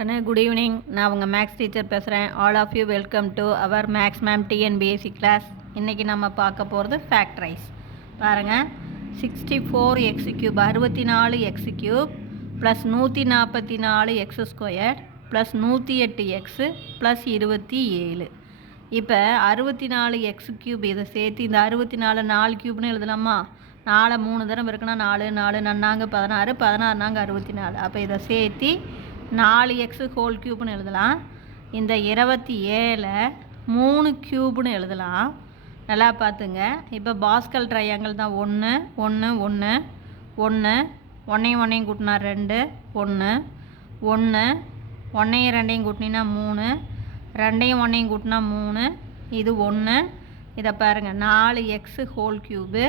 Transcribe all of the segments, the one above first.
கண்ணு good evening. நான் உங்கள் மேக்ஸ் டீச்சர் பேசுகிறேன். All of you welcome to our maths ma'am TNPSC class. இன்றைக்கி நம்ம பார்க்க போகிறது ஃபேக்டரைஸ். பாருங்கள், 64 x cube 64 x cube plus 144 x square plus 108 x plus 27. இப்போ 64 எக்ஸ் கியூப் இதை சேர்த்து இந்த 64 4 கியூப்னு எழுதலாமா? 4 3 தரம் இருக்குன்னா 4 4 நன்னாங்க 16 16 நாங்கள் 64. அப்போ இதை சேர்த்து 4 எக்ஸு ஹோல் க்யூப்னு எழுதலாம். இந்த 27 3 க்யூப்னு எழுதலாம். நல்லா பார்த்துங்க. இப்போ பாஸ்கல் ட்ரையாங்கிள் தான் 1 1 1 1 ஒன்றையும் ஒன்றையும் கூட்டினா 2 1 1 ஒன்றையும் ரெண்டையும் கூட்டினா 3 ரெண்டையும் ஒன்றையும் கூட்டினா 3 இது 1. இதை பாருங்கள், 4 x whole cube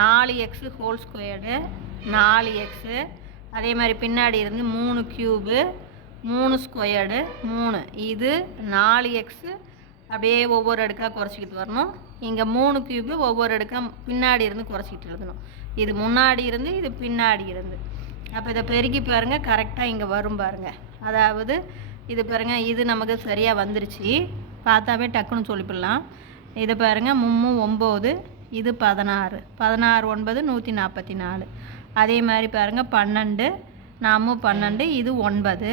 4 x whole squared 4 x. அதே மாதிரி பின்னாடி இருந்து 3 க்யூபு 3 ஸ்கொயர்டு 3 இது 4 எக்ஸு. அப்படியே ஒவ்வொரு அடுக்காக குறைச்சிக்கிட்டு வரணும். இங்கே 3 க்யூபு ஒவ்வொரு அடுக்காக பின்னாடி இருந்து குறைச்சிக்கிட்டு எழுதணும். இது முன்னாடி இருந்து இது பின்னாடி இருந்து. அப்போ இதை பெருக்கி பாருங்கள், கரெக்டாக இங்கே வரும் பாருங்கள். அதாவது இது பாருங்கள், இது நமக்கு சரியாக வந்துருச்சு. பார்த்தாவே டக்குன்னு சொல்லிவிடலாம். இதை பாருங்கள், 3 9 இது 16 16 9 144. அதே மாதிரி பாருங்கள் 12 நாமும் 12 இது 9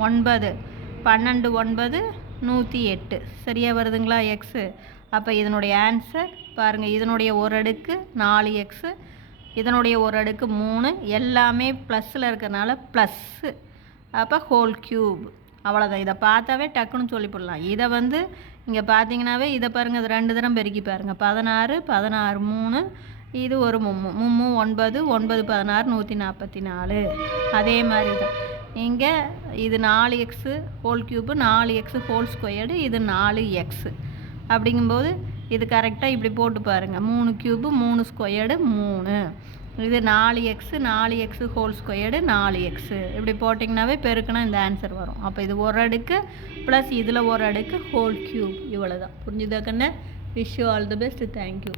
9 12 9 108 சரியாக வருதுங்களா எக்ஸு? அப்போ இதனுடைய ஆன்சர் பாருங்கள், இதனுடைய ஒரு அடுக்கு 4 எக்ஸு, இதனுடைய ஒரு அடுக்கு 3, எல்லாமே ப்ளஸில் இருக்கிறனால ப்ளஸ்ஸு. அப்போ ஹோல் க்யூப். அவ்வளோதான். இதை பார்த்தாவே டக்குன்னு சொல்லிவிடலாம். இதை வந்து இங்கே பார்த்தீங்கன்னாவே இதை பாருங்கள், இது 2 தரம் பெருக்கி பாருங்கள். 16 16 3 இது ஒரு 3 9 9 16 144. அதே மாதிரி தான் இங்கே இது 4 x whole cube 4 x whole squared இது 4 எக்ஸு. அப்படிங்கும்போது இது கரெக்டாக இப்படி போட்டு பாருங்கள், 3 க்யூப்பு 3 ஸ்கொயர்டு 3 இது 4 x 4 x whole squared 4 x. இப்படி போட்டிங்கனாவே பெருக்குனா இந்த ஆன்சர் வரும். அப்போ இது ஒரு அடுக்கு ப்ளஸ் இதில் ஒரு அடுக்கு ஹோல் க்யூப். இவ்வளோ தான். புரிஞ்சுதா கண்ணு? Wish you all the best. Thank you.